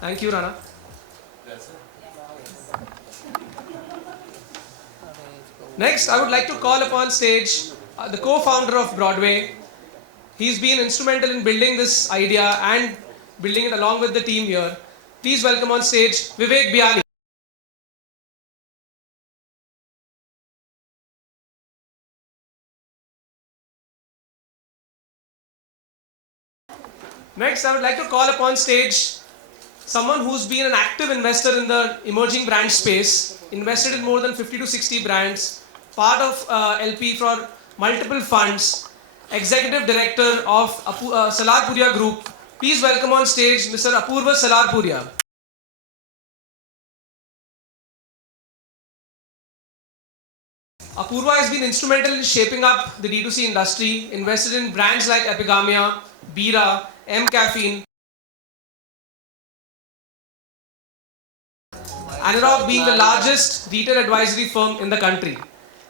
Thank you, Rana. Next, I would like to call upon stage the co-founder of Broadway. He's been instrumental in building this idea and building it along with the team here. Please welcome on stage Vivek Biani. Next, I would like to call upon stage someone who's been an active investor in the emerging brand space, invested in more than 50 to 60 brands, part of LP for multiple funds, executive director of Salarpuria Group. Please welcome on stage Mr. Apurva Salarpuria. Apurva has been instrumental in shaping up the D2C industry, invested in brands like Epigamia, Bira, M Caffeine, Analog being the largest retail advisory firm in the country.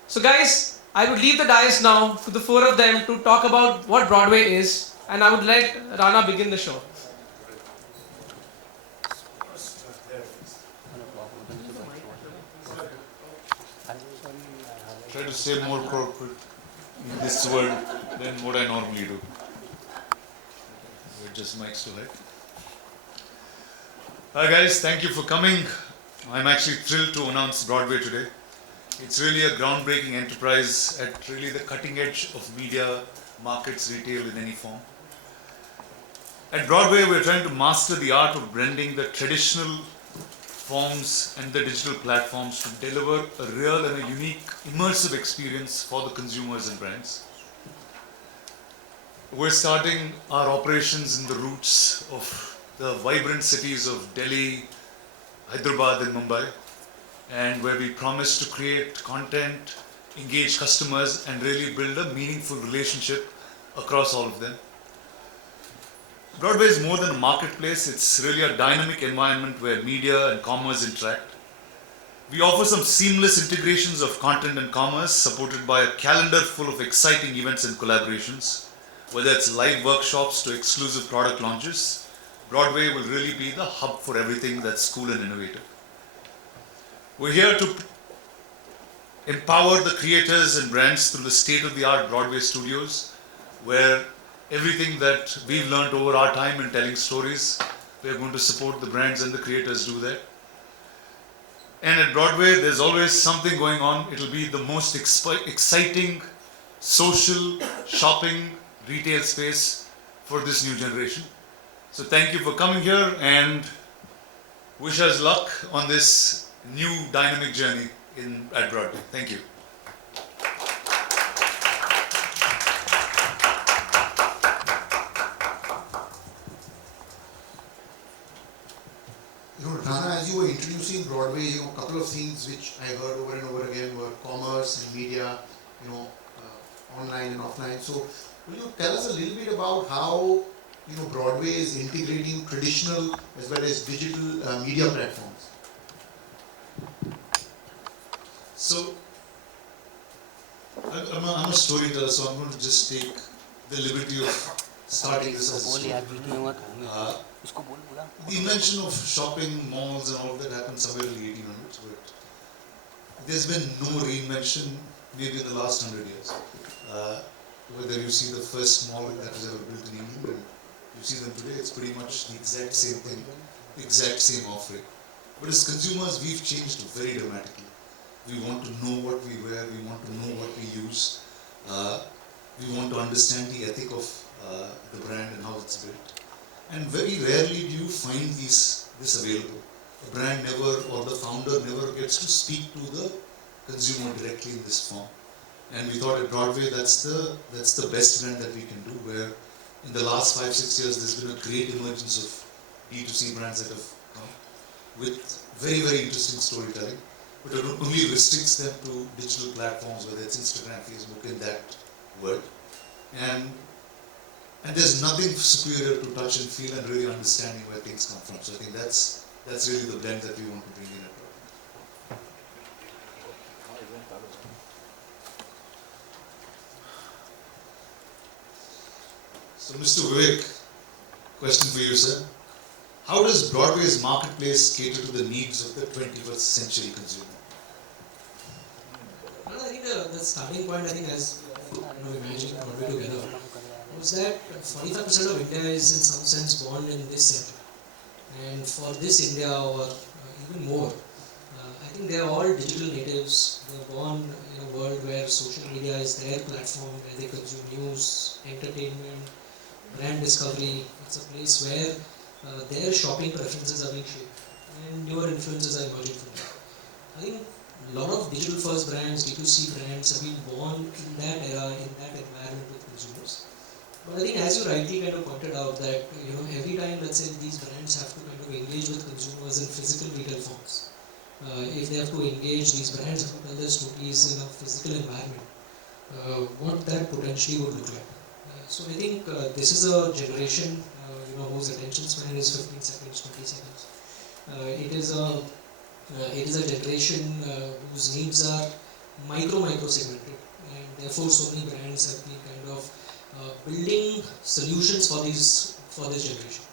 So guys, I would leave the dais now to the four of them to talk about what Broadway is, and I would let Rana begin the show. Try to stay more corporate in this world than what I normally do. We're just mics to hide. Hi guys, thank you for coming. I'm actually thrilled to announce Broadway today. It's really a groundbreaking enterprise at really the cutting edge of media, markets, retail in any form. At Broadway, we're trying to master the art of blending the traditional forms and the digital platforms to deliver a real and a unique, immersive experience for the consumers and brands. We're starting our operations in the roots of the vibrant cities of Delhi, Hyderabad and Mumbai, and where we promise to create content, engage customers and really build a meaningful relationship across all of them. Broadway is more than a marketplace, it's really a dynamic environment where media and commerce interact. We offer some seamless integrations of content and commerce supported by a calendar full of exciting events and collaborations. Whether it's live workshops to exclusive product launches, Broadway will really be the hub for everything that's cool and innovative. We're here to empower the creators and brands through the state-of-the-art Broadway studios, where everything that we've learned over our time in telling stories, we're going to support the brands and the creators do that. And at Broadway, there's always something going on. It'll be the most exciting social, shopping, retail space for this new generation. So thank you for coming here and wish us luck on this new dynamic journey at Broadway. Thank you. Rana, as you were introducing Broadway, a couple of things which I heard over and over again were commerce and media, online and offline. So, will you tell us a little bit about how Broadway is integrating traditional as well as digital media platforms? So, I'm a storyteller, so I'm going to just take the liberty of starting this as a story. The invention of shopping malls and all that happened somewhere in the 1800s, but there's been no reinvention maybe in the last 100 years. Whether you see the first mall that was ever built in England and you see them today, it's pretty much the exact same thing, the exact same offering. But as consumers, we've changed very dramatically. We want to know what we wear, we want to know what we use, we want to understand the ethic of the brand and how it's built. And very rarely do you find this available. The brand never, or the founder never gets to speak to the consumer directly in this form. And we thought at Broadway that's the best blend that we can do, where in the last 5-6 years there's been a great emergence of D2C brands that have come with very, very interesting storytelling, but it only restricts them to digital platforms, whether it's Instagram, Facebook, in that world. And there's nothing superior to touch and feel and really understanding where things come from. So I think that's really the blend that we want to bring in at Broadway. So Mr. Vivek, question for you, sir. how does Broadway's marketplace cater to the needs of the 21st century consumer? I think the starting point, I think, as imagining Broadway together, was that 45% of India is in some sense born in this century. And for this India, or even more, I think they are all digital natives. They are born in a world where social media is their platform, where they consume news, entertainment, brand discovery. It's a place where their shopping preferences are being shaped and newer influences are emerging from that. I think a lot of digital first brands, D2C brands have been born in that era, in that environment with consumers. But I think as you rightly kind of pointed out that every time, let's say, these brands have to kind of engage with consumers in physical retail forms. If they have to engage, these brands have to tell their stories in a physical environment, what that potentially would look like. So I think this is a generation whose attention span is 15 seconds, 20 seconds. It is a generation whose needs are micro segmented, and therefore so many brands have been kind of building solutions for this generation.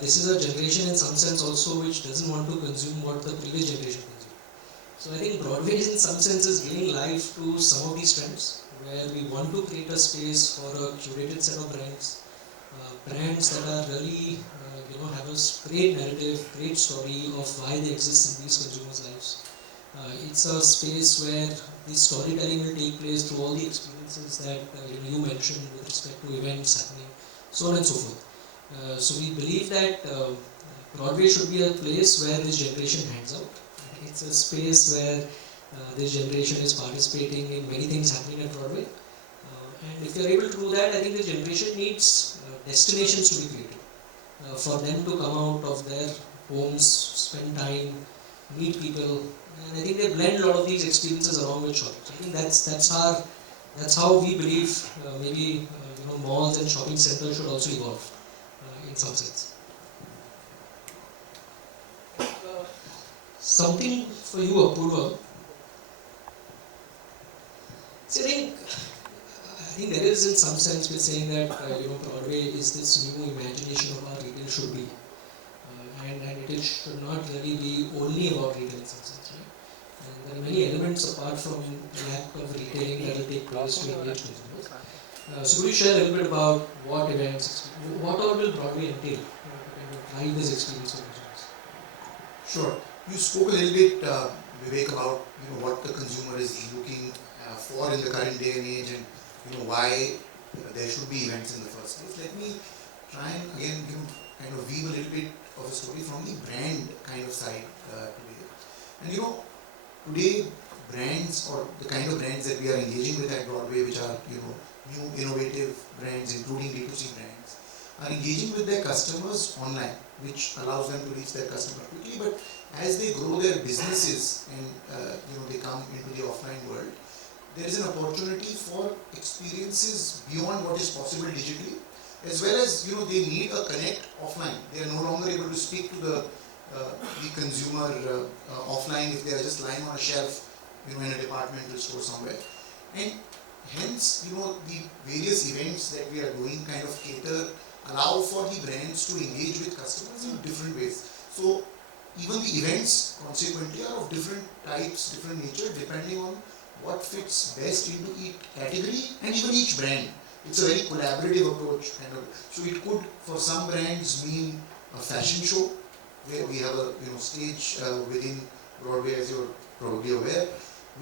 This is a generation in some sense also which doesn't want to consume what the previous generation consumed. So I think Broadway is in some senses giving life to some of these trends, where we want to create a space for a curated set of brands, brands that are really have a great narrative, great story of why they exist in these consumers' lives. It's a space where the storytelling will take place through all the experiences that you mentioned with respect to events happening, so on and so forth. So we believe that Broadway should be a place where this generation hangs out. It's a space where this generation is participating in many things happening at Broadway. And if they're able to do that, I think the generation needs destinations to be created. For them to come out of their homes, spend time, meet people, and I think they blend a lot of these experiences along with shopping. So I think that's how we believe maybe malls and shopping centers should also evolve in some sense. Something for you, Apurva. See, I think there is in some sense with saying that Broadway is this new imagination of how retail should be, and it should not really be only about retail in some sense, right? And there are many elements apart from lack of retailing that will take place to engage consumers. So could you share a little bit about what events, what all will Broadway entail to drive this experience for consumers? Sure. You spoke a little bit, Vivek, about what the consumer is looking for in the current day and age, and why there should be events in the first place. Let me try and again kind of weave a little bit of a story from the brand kind of side today. And today brands, or the kind of brands that we are engaging with at Broadway, which are new innovative brands, including D2C brands, are engaging with their customers online, which allows them to reach their customer quickly. But as they grow their businesses and they come into the offline world, there is an opportunity for experiences beyond what is possible digitally, as well as they need a connect offline. They are no longer able to speak to the consumer offline if they are just lying on a shelf in a departmental store somewhere. And hence the various events that we are doing kind of allow for the brands to engage with customers in different ways. So even the events consequently are of different types, different nature, depending on what fits best into each category and even each brand. It's a very collaborative approach kind of. So it could, for some brands, mean a fashion show where we have a stage within Broadway, as you're probably aware.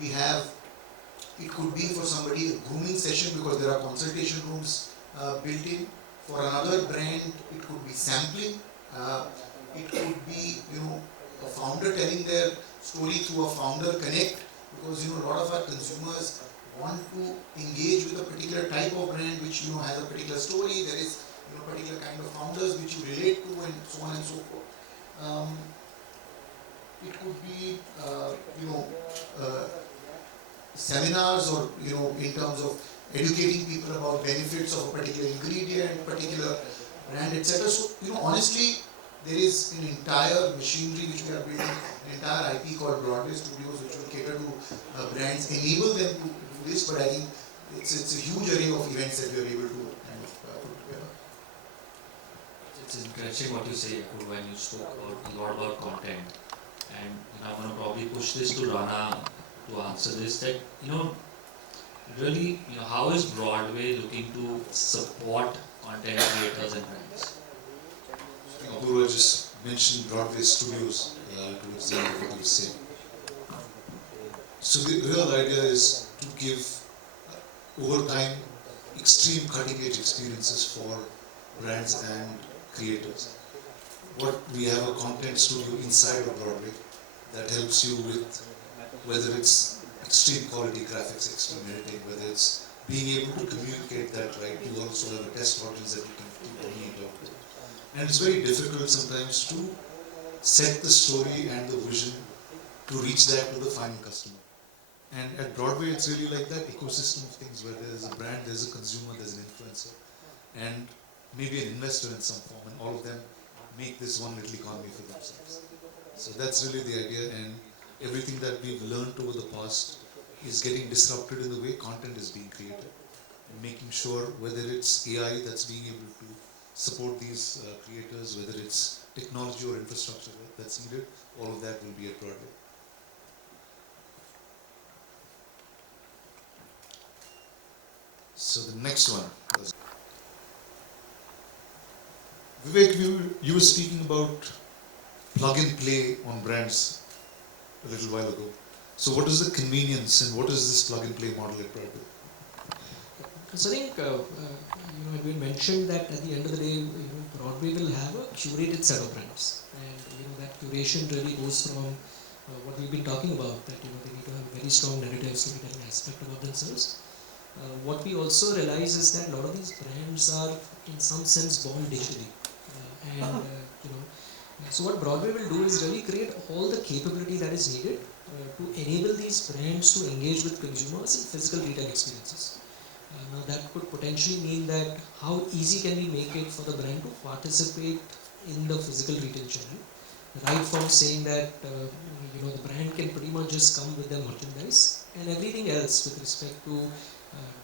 It could be for somebody a grooming session because there are consultation rooms built in. For another brand, it could be sampling. It could be a founder telling their story through a founder connect, because a lot of our consumers want to engage with a particular type of brand which has a particular story. There is particular kind of founders which you relate to, and so on and so forth. It could be seminars, or in terms of educating people about benefits of a particular ingredient, particular brand, etc. So honestly, there is an entire machinery which we are building, an entire IP called Broadway Studios, which will cater to brands, enable them to do this. But I think it's a huge array of events that we are able to kind of put together. it's interesting what you say, Yaku, when you spoke about, a lot about content. And I'm going to probably push this to Rana to answer this. That really, how is Broadway looking to support content creators and brands? I think Apurva just mentioned Broadway studios towards the end of what he was saying. So the real idea is to give, over time, extreme cutting-edge experiences for brands and creators. What we have a content studio inside of Broadway that helps you with whether it's extreme quality graphics, extreme editing, whether it's being able to communicate that right. You also have a test audience that you can keep bringing it up with. And it's very difficult sometimes to set the story and the vision to reach that to the final customer. And at Broadway, it's really like that ecosystem of things where there's a brand, there's a consumer, there's an influencer, and maybe an investor in some form, and all of them make this one little economy for themselves. So that's really the idea, and everything that we've learned over the past is getting disrupted in the way content is being created, and making sure whether it's AI that's being able to support these creators, whether it's technology or infrastructure that's needed, all of that will be at Broadway. So the next one. Vivek, you were speaking about plug and play on brands a little while ago. So what is the convenience and what is this plug and play model at Broadway? So I think it been mentioned that at the end of the day, Broadway will have a curated set of brands, and that curation really goes from what we've been talking about, that they need to have very strong narratives, storytelling aspect about themselves. What we also realize is that a lot of these brands are in some sense born digitally, so what Broadway will do is really create all the capability that is needed to enable these brands to engage with consumers in physical retail experiences. Now that could potentially mean that how easy can we make it for the brand to participate in the physical retail channel, right from saying that the brand can pretty much just come with their merchandise and everything else with respect to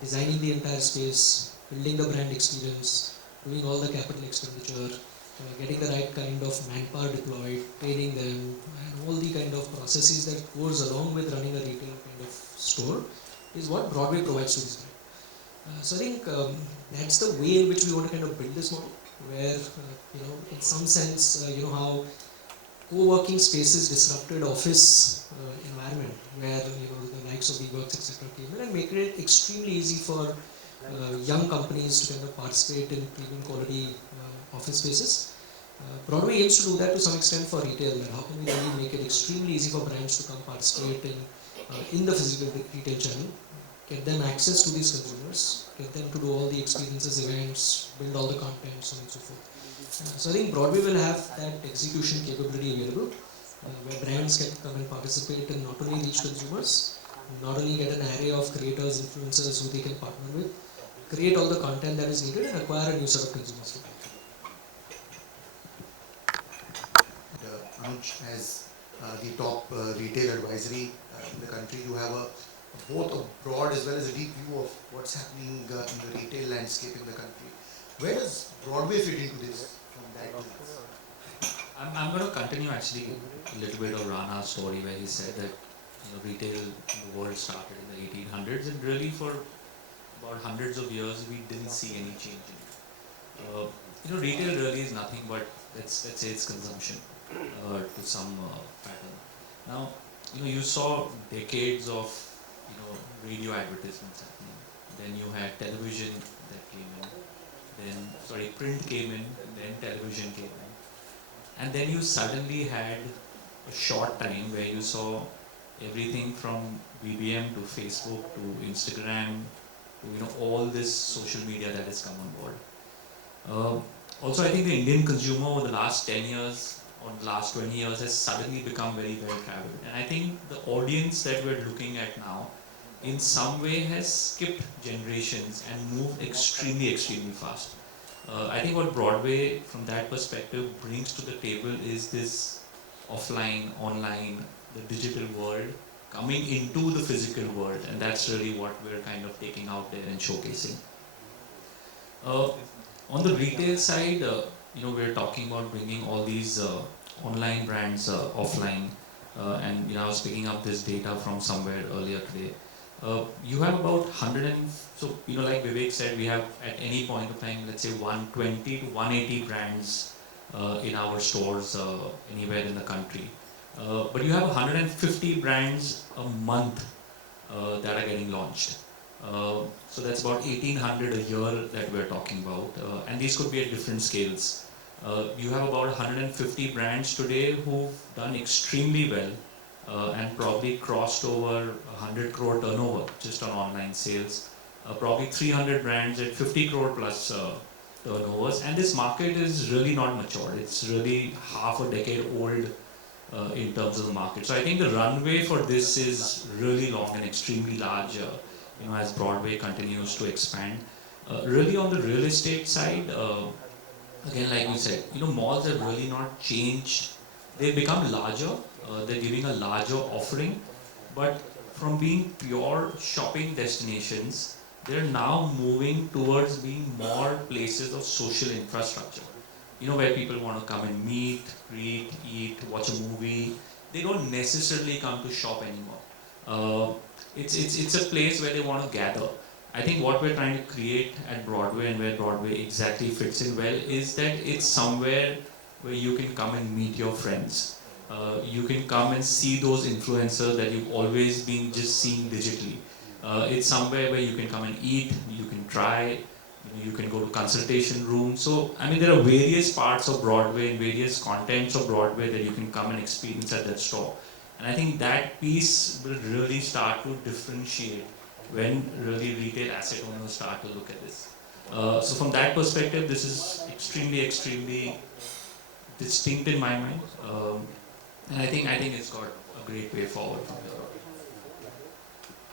designing the entire space, building the brand experience, doing all the capital expenditure, getting the right kind of manpower deployed, training them, and all the kind of processes that goes along with running a retail kind of store is what Broadway provides to this brand. So I think that's the way in which we want to kind of build this model, where in some sense how co-working spaces disrupted office environment, where the likes of WeWorks etc. came in and make it extremely easy for young companies to kind of participate in premium quality office spaces. Broadway aims to do that to some extent for retail. How can we really make it extremely easy for brands to come participate in the physical retail channel, get them access to these consumers, get them to do all the experiences, events, build all the content, so on and so forth. So I think Broadway will have that execution capability available, where brands can come and participate and not only reach consumers, not only get an array of creators, influencers who they can partner with, create all the content that is needed and acquire a new set of consumers. Anuj, as the top retail advisory in the country, you have both a broad as well as a deep view of what's happening in the retail landscape in the country. Where does Broadway fit into this from that lens? I'm going to continue actually a little bit of Rana's story, where he said that retail in the world started in the 1800s, and really for about hundreds of years we didn't see any change in it. Retail really is nothing but let's say it's consumption to some pattern. Now you saw decades of radio advertisements happening. Then you had television that came in. Then print came in. Then television came in. And then you suddenly had a short time where you saw everything from BBM to Facebook to Instagram to all this social media that has come on board. Also, I think the Indian consumer over the last 10 years or the last 20 years has suddenly become very well traveled, and I think the audience that we're looking at now in some way has skipped generations and moved extremely fast. I think what Broadway from that perspective brings to the table is this offline, online, the digital world coming into the physical world, and that's really what we're kind of taking out there and showcasing. On the retail side, we're talking about bringing all these online brands offline, and I was picking up this data from somewhere earlier today. You have about 100 and so like Vivek said, we have at any point of time, let's say 120 to 180 brands in our stores anywhere in the country. But you have 150 brands a month that are getting launched. So that's about 1800 a year that we're talking about, and these could be at different scales. You have about 150 brands today who've done extremely well and probably crossed over 100 crore turnover just on online sales. Probably 300 brands at 50 crore plus turnovers, and this market is really not mature. It's really half a decade old in terms of the market. So I think the runway for this is really long and extremely large. As Broadway continues to expand. Really on the real estate side, again, like we said, malls have really not changed. They've become larger. They're giving a larger offering, but from being pure shopping destinations, they're now moving towards being more places of social infrastructure. Where people want to come and meet, greet, eat, watch a movie. They don't necessarily come to shop anymore. It's a place where they want to gather. I think what we're trying to create at Broadway, and where Broadway exactly fits in well, is that it's somewhere where you can come and meet your friends. You can come and see those influencers that you've always been just seeing digitally. It's somewhere where you can come and eat, you can try, you can go to consultation rooms. So, there are various parts of Broadway and various contents of Broadway that you can come and experience at that store. And I think that piece will really start to differentiate when really retail asset owners start to look at this. So from that perspective, this is extremely, extremely distinct in my mind. And I think it's got a great way forward from here.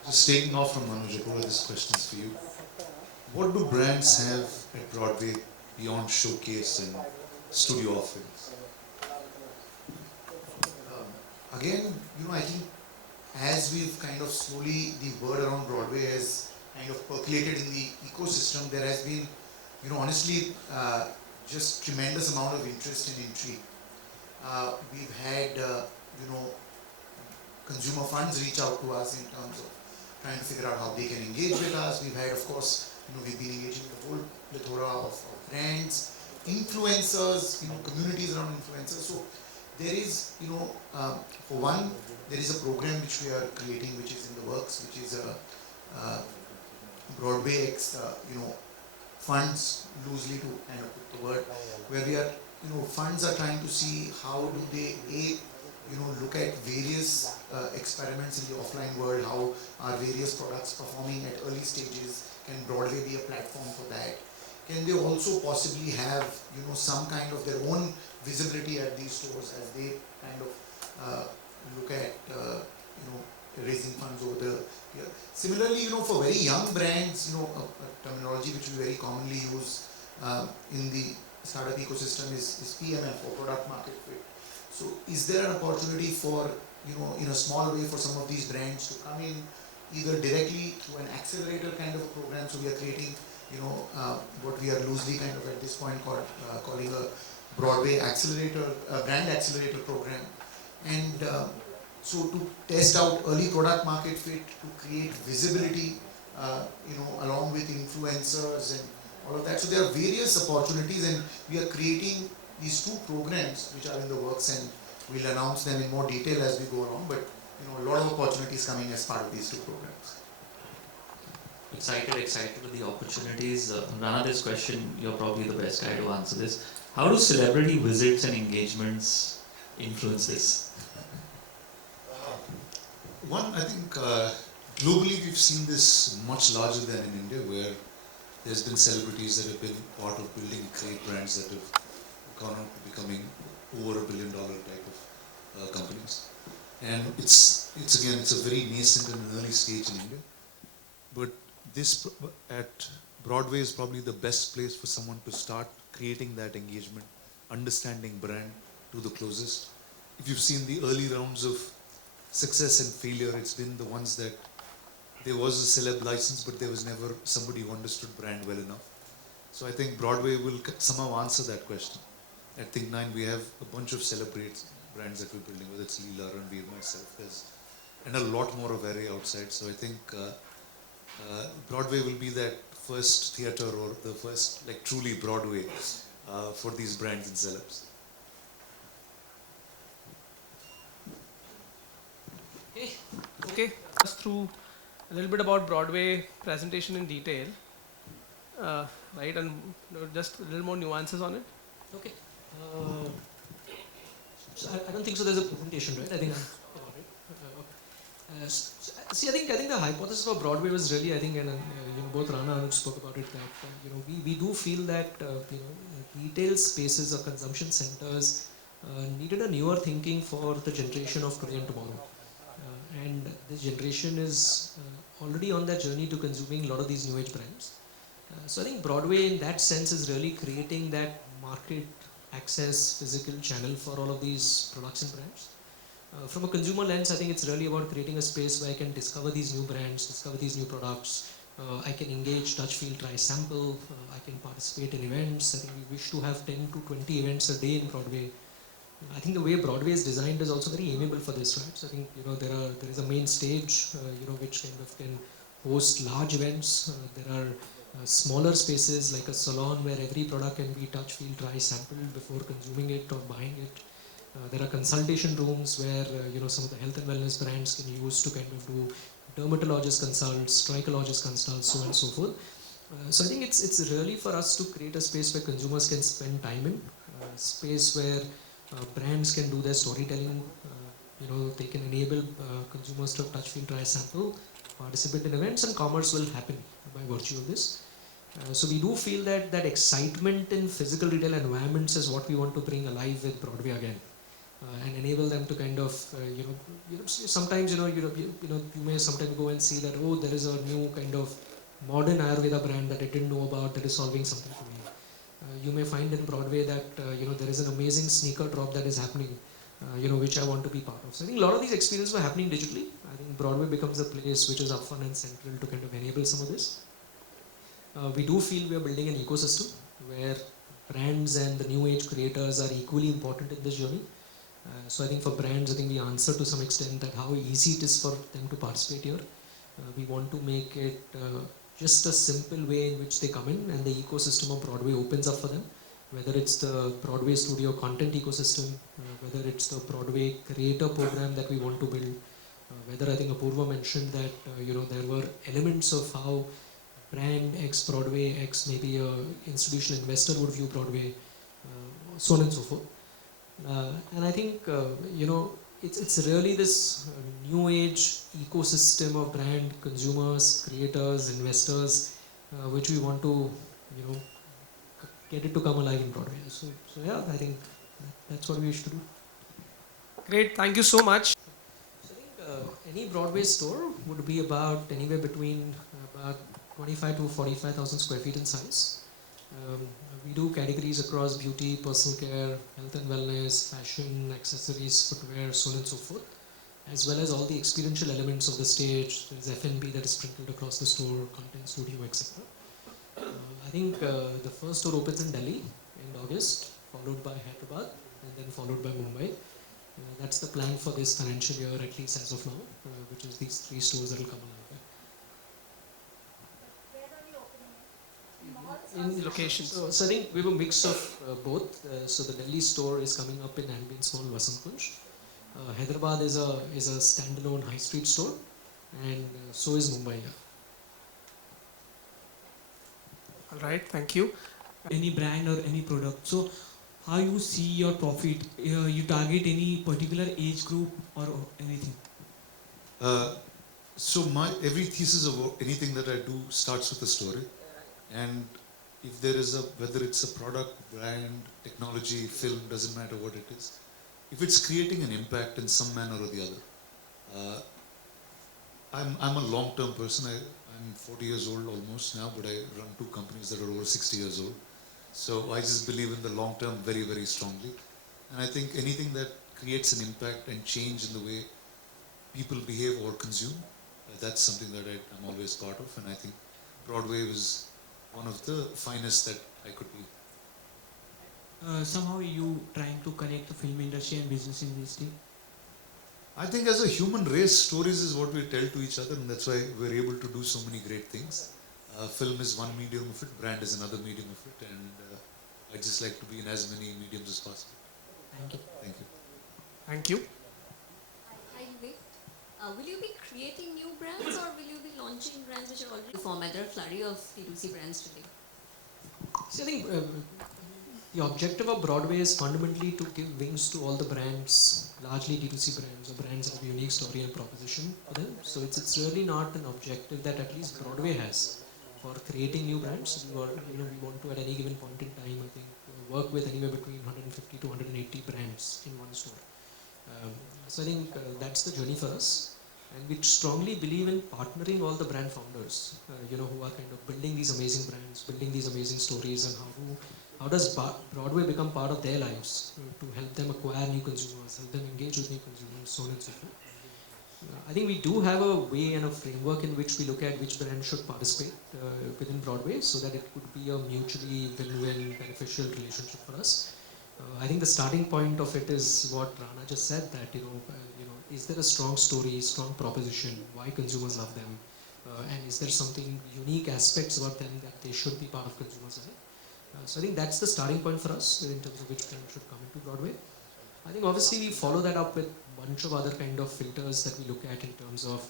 Just taking off from Manoj, this question is for you. What do brands have at Broadway beyond showcase and studio offerings? Again, I think as we've kind of slowly, the word around Broadway has kind of percolated in the ecosystem, there has been, honestly, just tremendous amount of interest and intrigue. We've had, consumer funds reach out to us in terms of trying to figure out how they can engage with us. We've had, of course, we've been engaging with a whole plethora of brands, influencers, communities around influencers. So there is, for one, there is a program which we are creating, which is in the works, which is a Broadway X, funds, loosely to kind of put the word, where we are, funds are trying to see how do they, look at various experiments in the offline world, how are various products performing at early stages, can Broadway be a platform for that? Can they also possibly have, some kind of their own visibility at these stores as they kind of look at, raising funds over the year. Similarly, for very young brands, a terminology which we very commonly use in the startup ecosystem is PMF, or product market fit. So is there an opportunity for, in a small way for some of these brands to come in either directly through an accelerator kind of program? So we are creating, what we are loosely kind of at this point calling a Broadway accelerator, brand accelerator program. And so to test out early product market fit, to create visibility, along with influencers and all of that. So there are various opportunities, and we are creating these two programs which are in the works, and we'll announce them in more detail as we go along. But a lot of opportunities coming as part of these two programs. Excited with the opportunities. Rana, this question, you're probably the best guy to answer this. How do celebrity visits and engagements influence this? One, I think globally we've seen this much larger than in India, where there's been celebrities that have been part of building great brands that have gone on to becoming over $1 billion type of companies. And it's a very nascent and early stage in India. But this at Broadway is probably the best place for someone to start creating that engagement, understanding brand to the closest. If you've seen the early rounds of success and failure, it's been the ones that there was a celeb license, but there was never somebody who understood brand well enough. So I think Broadway will somehow answer that question. at Think 9 we have a bunch of celebrate brands that we're building, whether it's Leela, Ranveer, myself, and a lot more of array outside. So I think Broadway will be that first theatre or the first like truly Broadway for these brands and celebs. Okay, us through a little bit about Broadway presentation in detail, right, and just a little more nuances on it. Okay. So I don't think so. There's a presentation, right? I think I'm about it. Okay. See, I think the hypothesis for Broadway was really, I think, and both Rana and Anuj spoke about it, that we do feel that retail spaces or consumption centers needed a newer thinking for the generation of today and tomorrow. And this generation is already on that journey to consuming a lot of these new age brands. So I think Broadway in that sense is really creating that market access physical channel for all of these products and brands. From a consumer lens, I think it's really about creating a space where I can discover these new brands, discover these new products. I can engage, touch, feel, try, sample. I can participate in events. I think we wish to have 10 to 20 events a day in Broadway. I think the way Broadway is designed is also very amiable for this, right? So I think there is a main stage, which kind of can host large events. There are smaller spaces like a salon where every product can be touch, feel, try, sample before consuming it or buying it. There are consultation rooms where some of the health and wellness brands can use to kind of do dermatologist consults, trichologist consults, so on and so forth. So I think it's really for us to create a space where consumers can spend time in, a space where brands can do their storytelling. They can enable consumers to touch, feel, try, sample, participate in events, and commerce will happen by virtue of this. So we do feel that that excitement in physical retail environments is what we want to bring alive with Broadway again, and enable them to kind of sometimes you may sometimes go and see that, oh, there is a new kind of modern Ayurveda brand that I didn't know about that is solving something for me. You may find in Broadway that there is an amazing sneaker drop that is happening, which I want to be part of. So I think a lot of these experiences were happening digitally. I think Broadway becomes a place which is upfront and central to kind of enable some of this. We do feel we are building an ecosystem where brands and the new age creators are equally important in this journey. So I think for brands, I think we answer to some extent that how easy it is for them to participate here. We want to make it just a simple way in which they come in, and the ecosystem of Broadway opens up for them, whether it's the Broadway studio content ecosystem, whether it's the Broadway creator program that we want to build, whether I think Apurva mentioned that there were elements of how brand X Broadway X maybe a institutional investor would view Broadway, so on and so forth. And I think it's really this new age ecosystem of brand consumers, creators, investors, which we want to get it to come alive in Broadway. So yeah, I think that's what we wish to do. Great, thank you so much. So I think any Broadway store would be about anywhere between about 25 to 45,000 square feet in size. We do categories across beauty, personal care, health and wellness, fashion, accessories, footwear, so on and so forth, as well as all the experiential elements of the stage. There is F&B that is sprinkled across the store, content studio, etc. I think the first store opens in Delhi in August, followed by Hyderabad, and then followed by Mumbai. That's the plan for this financial year, at least as of now, which is these 3 stores that will come alive. In locations. So I think we have a mix of both. So the Delhi store is coming up in Ambience Mall, Vasant Kunj. Hyderabad is a standalone high street store, and so is Mumbai. All right, thank you. Any brand or any product. So how you see your profit? You target any particular age group or anything? So every thesis of anything that I do starts with a story, and if there is whether it's a product, brand, technology, film, doesn't matter what it is, if it's creating an impact in some manner or the other. I'm a long-term person. I'm 40 years old almost now, but I run 2 companies that are over 60 years old. So I just believe in the long term very, very strongly. And I think anything that creates an impact and change in the way people behave or consume, that's something that I'm always part of. And I think Broadway was one of the finest that I could be. somehow you trying to connect the film industry and business industry? I think as a human race, stories is what we tell to each other, and that's why we're able to do so many great things. Film is one medium of it, brand is another medium of it, and I just like to be in as many mediums as possible. Thank you. Thank you. Thank you. Hi, Vivek. Will you be creating new brands or will you be launching brands which are already formed? There are a flurry of D2C brands today. So I think the objective of Broadway is fundamentally to give wings to all the brands, largely D2C brands or brands that have a unique story and proposition for them. So it's really not an objective that at least Broadway has for creating new brands. We want to at any given point in time, I think, work with anywhere between 150 to 180 brands in one store. So I think that's the journey for us. And we strongly believe in partnering all the brand founders, who are kind of building these amazing brands, building these amazing stories, and how does Broadway become part of their lives to help them acquire new consumers, help them engage with new consumers, so on and so forth. I think we do have a way and a framework in which we look at which brand should participate within Broadway, so that it could be a mutually win-win beneficial relationship for us. I think the starting point of it is what Rana just said, that is there a strong story, strong proposition, why consumers love them, and is there something unique aspects about them that they should be part of consumers' life? So I think that's the starting point for us in terms of which brand should come into Broadway. I think obviously we follow that up with a bunch of other kind of filters that we look at in terms of,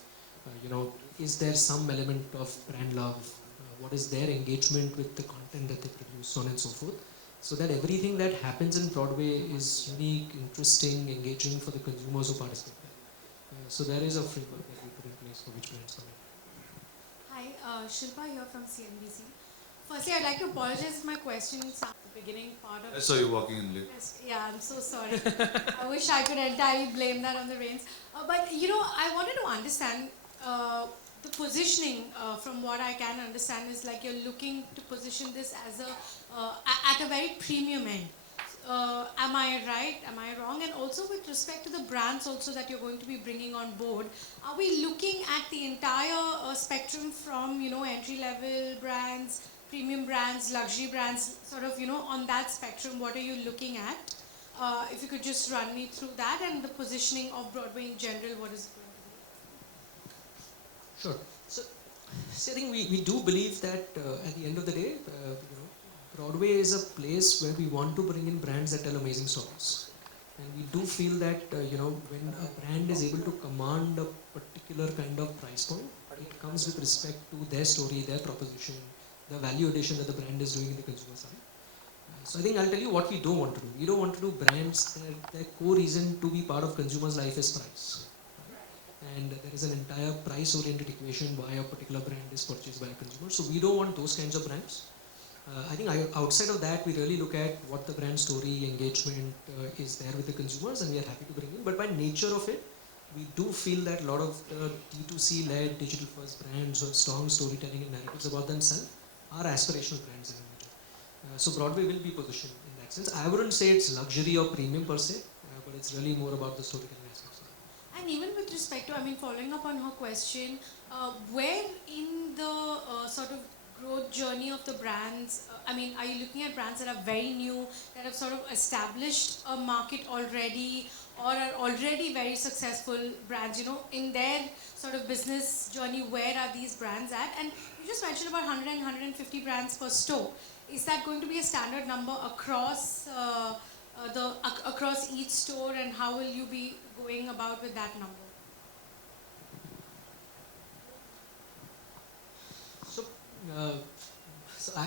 is there some element of brand love? What is their engagement with the content that they produce, so on and so forth, so that everything that happens in Broadway is unique, interesting, engaging for the consumers who participate. So there is a framework that we put in place for which brands come in. Hi, Shilpa here from CNBC. Firstly, I'd like to apologize if my questions at the beginning part of... I saw you walking in late. Yeah, I'm so sorry. I wish I could entirely blame that on the rains. But, I wanted to understand the positioning, from what I can understand, is like you're looking to position this as at a very premium end. Am I right? Am I wrong? And also with respect to the brands also that you're going to be bringing on board, are we looking at the entire spectrum from, entry-level brands, premium brands, luxury brands, sort of, on that spectrum, what are you looking at? If you could just run me through that and the positioning of Broadway in general, what is it going to be? Sure. So I think we do believe that at the end of the day, Broadway is a place where we want to bring in brands that tell amazing stories. And we do feel that, when a brand is able to command a particular kind of price point, it comes with respect to their story, their proposition, the value addition that the brand is doing in the consumer side. So I think I'll tell you what we don't want to do. We don't want to do brands that their core reason to be part of consumer's life is price. And there is an entire price-oriented equation why a particular brand is purchased by a consumer. So we don't want those kinds of brands. I think outside of that, we really look at what the brand story, engagement is there with the consumers, and we are happy to bring in. But by nature of it, we do feel that a lot of the D2C-led digital-first brands or strong storytelling and narratives about themselves are aspirational brands in nature. So Broadway will be positioned in that sense. I wouldn't say it's luxury or premium per se, but it's really more about the storytelling aspects of it. And even with respect to, following up on her question, where in the sort of growth journey of the brands, are you looking at brands that are very new, that have sort of established a market already, or are already very successful brands, in their sort of business journey, where are these brands at? And you just mentioned about 100 and 150 brands per store. Is that going to be a standard number across across each store, and how will you be going about with that number? So I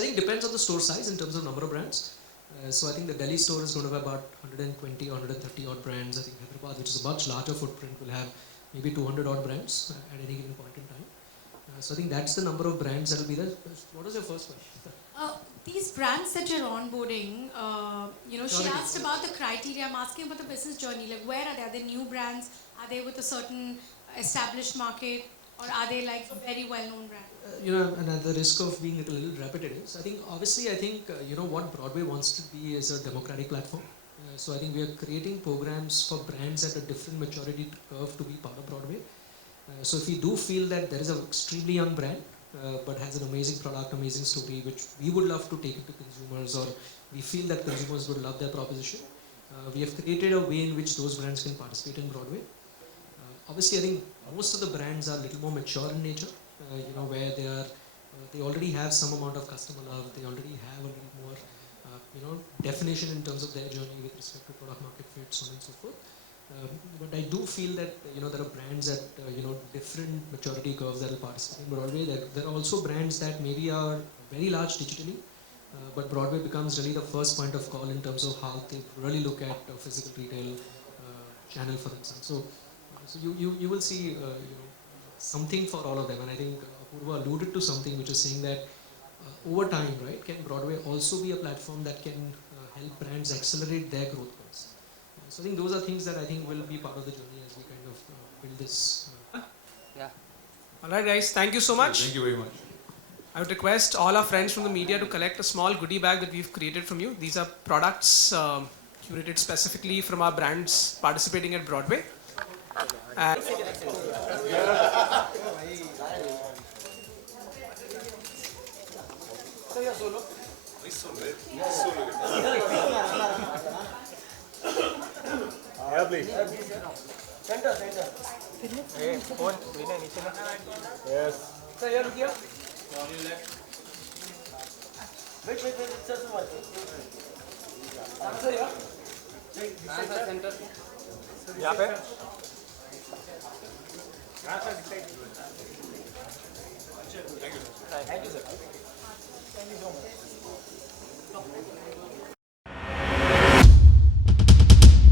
think it depends on the store size in terms of number of brands. So I think the Delhi store is going to have about 120 or 130 odd brands. I think Hyderabad, which is a much larger footprint, will have maybe 200 odd brands at any given point in time. So I think that's the number of brands that will be there. What was your first question? These brands that you're onboarding, she asked about the criteria. I'm asking about the business journey. Like, where are they? Are they new brands? Are they with a certain established market? Or are they like very well-known brands? And at the risk of being a little repetitive, so I think what Broadway wants to be is a democratic platform. So I think we are creating programs for brands at a different maturity curve to be part of Broadway. So if we do feel that there is an extremely young brand but has an amazing product, amazing story, which we would love to take it to consumers, or we feel that consumers would love their proposition. We have created a way in which those brands can participate in Broadway. Obviously, I think most of the brands are a little more mature in nature, where they already have some amount of customer love, they already have a little more, definition in terms of their journey with respect to product market fit, so on and so forth. But I do feel that there are brands at different maturity curves that will participate in Broadway. There are also brands that maybe are very large digitally, but Broadway becomes really the first point of call in terms of how they really look at physical retail channel for themselves. So you will see something for all of them, and I think Apurva alluded to something which is saying that over time, right, can Broadway also be a platform that can help brands accelerate their growth curves? So I think those are things that I think will be part of the journey as we kind of build this. Alright guys, thank you so much. Thank you very much. I would request all our friends from the media to collect a small goodie bag that we've created from you. These are products curated specifically from our brands participating at Broadway. And Thank you, sir.